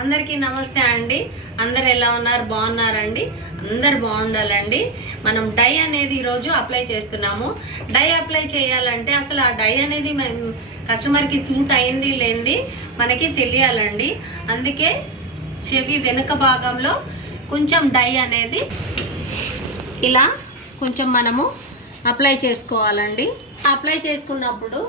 అందరికీ నమస్తే అండి. అందరు ఎలా ఉన్నారు? బాగున్నారండి? అందరు బాగుండాలండి. మనం డై అనేది ఈరోజు అప్లై చేస్తున్నాము. డై అప్లై చేయాలంటే అసలు ఆ డై అనేది కస్టమర్కి సూట్ అయింది లేనిది మనకి తెలియాలండి. అందుకే చెవి వెనుక భాగంలో కొంచెం డై అనేది ఇలా కొంచెం మనము అప్లై చేసుకోవాలండి. అప్లై చేసుకున్నప్పుడు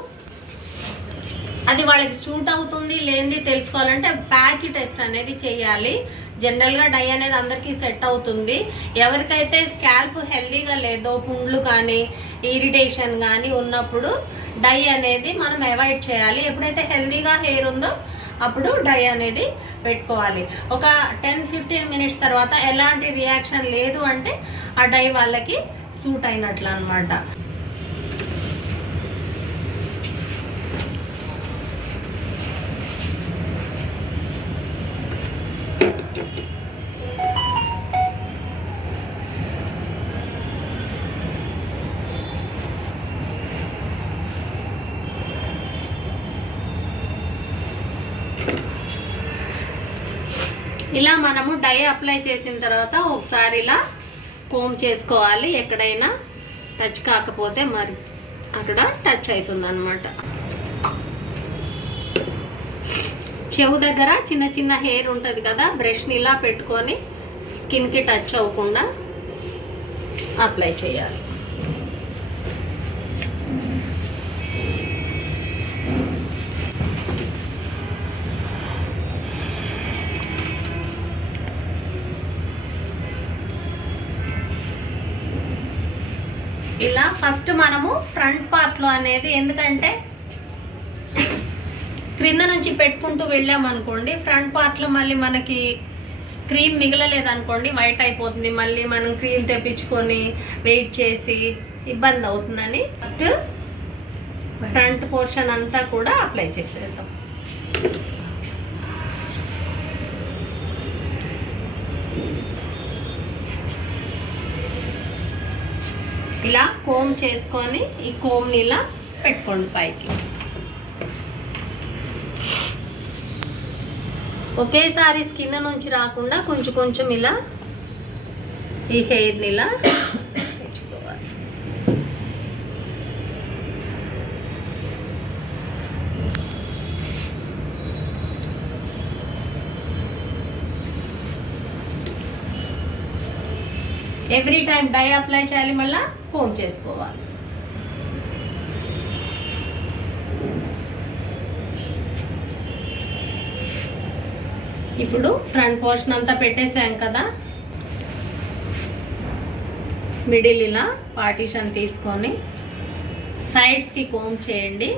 అది వాళ్ళకి సూట్ అవుతుంది లేనిది తెలుసుకోవాలంటే ప్యాచ్ టెస్ట్ అనేది చేయాలి. జనరల్గా డై అనేది అందరికీ సెట్ అవుతుంది. ఎవరికైతే స్కాల్ప్ హెల్దీగా లేదో, పుండ్లు కానీ ఇరిటేషన్ కానీ ఉన్నప్పుడు డై అనేది మనం అవాయిడ్ చేయాలి. ఎప్పుడైతే హెల్దీగా హెయిర్ ఉందో అప్పుడు డై అనేది పెట్టుకోవాలి. ఒక 10-15 మినిట్స్ తర్వాత ఎలాంటి రియాక్షన్ లేదు అంటే ఆ డై వాళ్ళకి సూట్ అయినట్లు అనమాట. ఇలా మనము డై అప్లై చేసిన తర్వాత ఒకసారి ఇలా కోమ్ చేసుకోవాలి. ఎక్కడైనా టచ్ కాకపోతే మరి అక్కడ టచ్ అవుతుంది అన్నమాట. చెవు దగ్గర చిన్న చిన్న హెయిర్ ఉంటుంది కదా, బ్రష్ని ఇలా పెట్టుకొని స్కిన్కి టచ్ అవ్వకుండా అప్లై చేయాలి. ఇలా ఫస్ట్ మనము ఫ్రంట్ పార్ట్లో అనేది, ఎందుకంటే క్రింద నుంచి పెట్టుకుంటూ వెళ్ళామనుకోండి ఫ్రంట్ పార్ట్లో మళ్ళీ మనకి క్రీమ్ మిగలలేదనుకోండి వైట్ అయిపోతుంది. మళ్ళీ మనం క్రీమ్ తెప్పించుకొని వెయిట్ చేసి ఇబ్బంది అవుతుందని ఫస్ట్ ఫ్రంట్ పోర్షన్ అంతా కూడా అప్లై చేసేద్దాం. ఇలా కోమ్ చేసుకొని ఈ కోమ్ని ఇలా పెట్టుకోండి పైకి. ఒకేసారి స్కిన్ నుంచి రాకుండా కొంచెం కొంచెం ఇలా ఈ హెయిర్ని ఇలా పెంచుకోవాలి. ఎవ్రీ టైం డై అప్లై చేయాలి, మళ్ళీ కోమ్ చేసుకోవాలి. ఇప్పుడు ఫ్రంట్ పోర్షన్ అంతా పెట్టేసాం కదా, మిడిల్ ఇలా పార్టీషన్ తీసుకొని సైడ్స్కి కోమ్ చేయండి.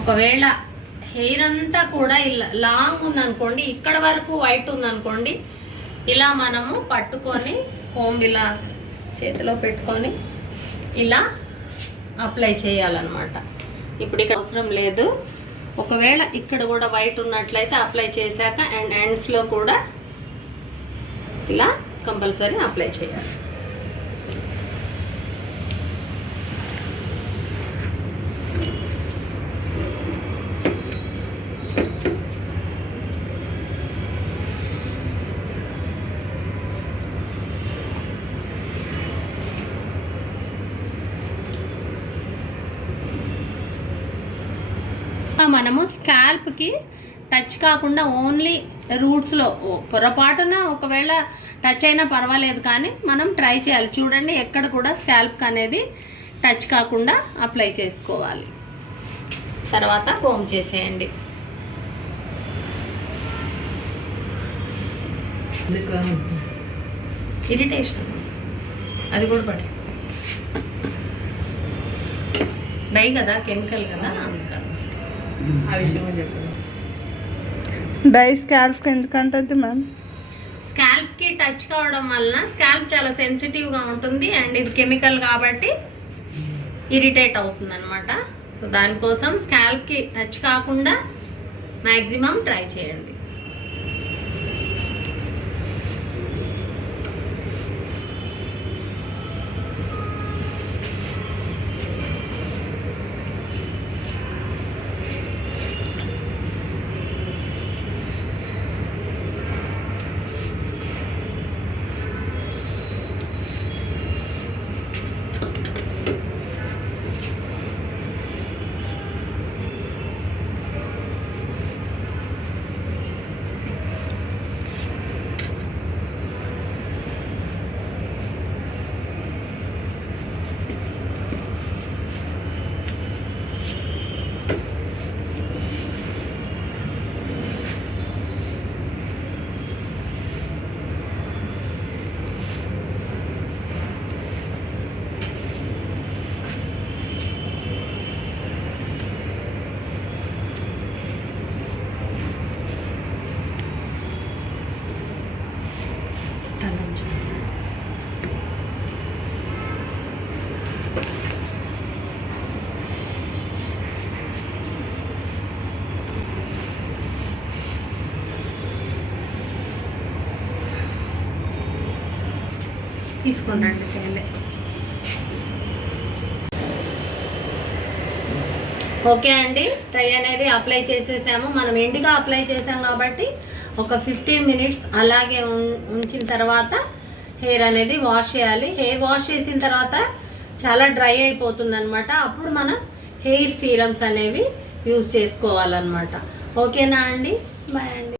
ఒకవేళ హెయిర్ అంతా కూడా ఇలా లాంగ్ ఉందనుకోండి, ఇక్కడ వరకు వైట్ ఉందనుకోండి, ఇలా మనము పట్టుకొని కోంబ్ ఇలా చేతిలో పెట్టుకొని ఇలా అప్లై చేయాలన్నమాట. ఇప్పుడు ఇక్కడ అవసరం లేదు. ఒకవేళ ఇక్కడ కూడా వైట్ ఉన్నట్లయితే అప్లై చేశాక అండ్ ఎండ్స్లో కూడా ఇలా కంపల్సరీ అప్లై చేయాలి. మనము స్కాల్ప్కి టచ్ కాకుండా ఓన్లీ రూట్స్లో పొరపాటున ఒకవేళ టచ్ అయినా పర్వాలేదు, కానీ మనం ట్రై చేయాలి. చూడండి, ఎక్కడ కూడా స్కాల్ప్కి అనేది టచ్ కాకుండా అప్లై చేసుకోవాలి. తర్వాత కోమ్ చేసేయండి. ఇరిటేషన్ అది కూడా పడే డై కదా, కెమికల్ కదా, అందుకని ఆ విషయం చెప్పండి. డై స్కాల్ప్కి ఎందుకంటుంది మ్యామ్? స్కాల్ప్కి టచ్ కావడం వలన స్కాల్ప్ చాలా సెన్సిటివ్గా ఉంటుంది అండ్ ఇది కెమికల్ కాబట్టి ఇరిటేట్ అవుతుంది అనమాట. సో దానికోసం స్కాల్ప్కి టచ్ కాకుండా మ్యాక్సిమం ట్రై చేయండి. తీసుకొని రండి తేలే. ఓకే అండి, డై అనేది అప్లై చేసేసాము. మనం ఎండుగా అప్లై చేసాం కాబట్టి ఒక 15 మినిట్స్ అలాగే ఉంచిన తర్వాత హెయిర్ అనేది వాష్ చేయాలి. హెయిర్ వాష్ చేసిన తర్వాత చాలా డ్రై అయిపోతుంది అనమాట. అప్పుడు మనం హెయిర్ సీరమ్స్ అనేవి యూజ్ చేసుకోవాలన్నమాట. ఓకేనా అండి? బాయ్ అండి.